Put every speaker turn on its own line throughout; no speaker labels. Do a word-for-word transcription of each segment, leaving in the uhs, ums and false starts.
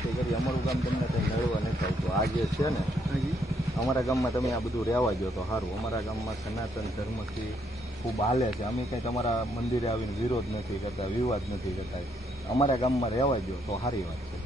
વિનંતી કરી, અમારું ગામ તમને કંઈ મેળવવા નથી આવતું. આ જે છે ને અમારા ગામમાં તમે આ બધું રહેવા જો તો સારું. અમારા ગામમાં સનાતન ધર્મથી ખૂબ હાલે છે. અમે કંઈ તમારા મંદિરે આવીને વિરોધ નથી કરતા, વિવાદ નથી કરતા. અમારા ગામમાં રહેવા જો તો સારી વાત છે.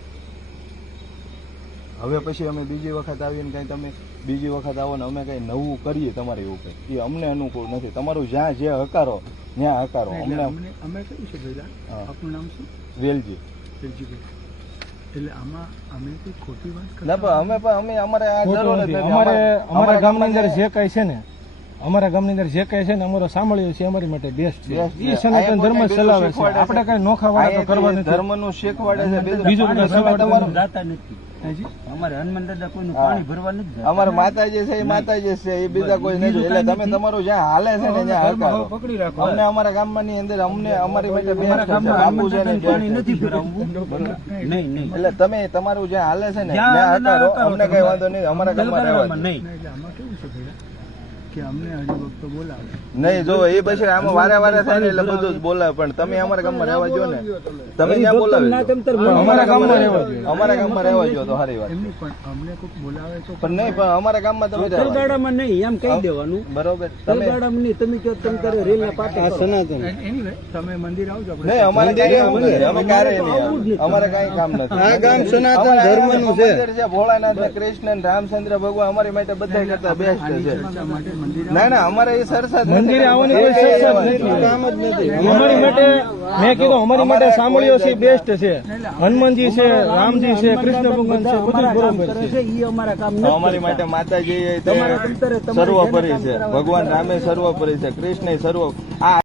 હવે પછી અમે બીજી વખત આવીને કંઈ તમે બીજી વખત આવો ને અમે કંઈ નવું કરીએ તમારી ઉપર, એ અમને અનુકૂળ નથી. તમારું જ્યાં જે હકારો ત્યાં હકારો. અમને
અમે કયું છે ભાઈ? આપનું નામ શું?
વેલજી.
વેલજીભાઈ, એટલે આમાં અમે કોઈ ખોટી વાત
ના પણ અમે પણ અમે અમારે આ જરૂર નથી.
અમારે અમારા ગામની અંદર જે કઈ છે ને અમારા ગામની અંદર જે કઈ છે ને અમારો સાંભળ્યો છે અમારી માટે બેસ્ટ છે. એ સનાતન ધર્મ ચલાવે છે. આપણે કઈ નોખા વાળા તો કરવા નથી.
ધર્મ નું શીખવાડે છે.
બીજું
તમારું જાતા નથી. અમારે હનુમાન દાદા કોઈનું પાણી ભરવા નથી.
અમારા માતાજી છે એ માતાજી છે, એ બીજા કોઈ નથી. એટલે તમે તમારું જ્યાં હાલે છે ને ત્યાં હકારો.
પકડી રાખો.
અમને અમારા ગામમાં ની અંદર અમને અમારી માટે બેસ્ટ છે. બાપુ છે ને
પાણી નથી ભરાવવું. નહીં નહીં,
એટલે તમે તમારું જ્યાં હાલે છે ને ત્યાં હકારો. અમને કઈ વાંધો નહીં. અમારા ગામમાં રહેવા દો.
નહીં. એટલે આમાં કેવું છે ભાઈ કે અમને હરિભક્તો બોલાવે
નહીં જો એ પછી આમાં વારે વારે થાય ને એટલે બધું જ બોલાવે. પણ તમે અમારા ગામમાં રહેવા જો ને, તમે ત્યાં બોલાવે
અમારા ગામમાં રહેવા દો.
અમારા ગામમાં રહેવા જો તો સારી વાત.
એમની પણ અમને કોઈક બોલાવે તો
પણ નહીં, પણ અમારા ગામમાં તમે રહેવા દો.
તલગાડામાં નહીં એમ કહી દેવાનું.
બરોબર. તમે
તલગાડામાં નહીં, તમે કહો તમે કરે રેલના પાટા સનાતન. એનીવે તમે મંદિર આવજો. આપણે
નહીં, અમારે કઈ કામ નથી. અમે ક્યારેય નહીં. અમારે કઈ કામ નથી. આ ગામ સનાતન ધર્મનું છે. ભોળાનાથ ને કૃષ્ણ ને રામચંદ્ર ભગવાન અમારી માટે બધા કરતા બેસ્ટ છે. ના ના, અમારે એ સરસા
મંદિરે આવવાની કોઈ સરસા નથી.
કામ જ નથી.
અમારી માટે મેં કીધું અમારી માટે સાંભળ્યો છે બેસ્ટ છે. હનુમાનજી છે, રામજી છે, કૃષ્ણ ભગવાન છે, બધું બરોબર છે.
ઈ અમારા કામ
તો અમારી માટે માતાજી એ તે સર્વોપરી છે. ભગવાન રામે સર્વોપરી છે, કૃષ્ણ સર્વ આ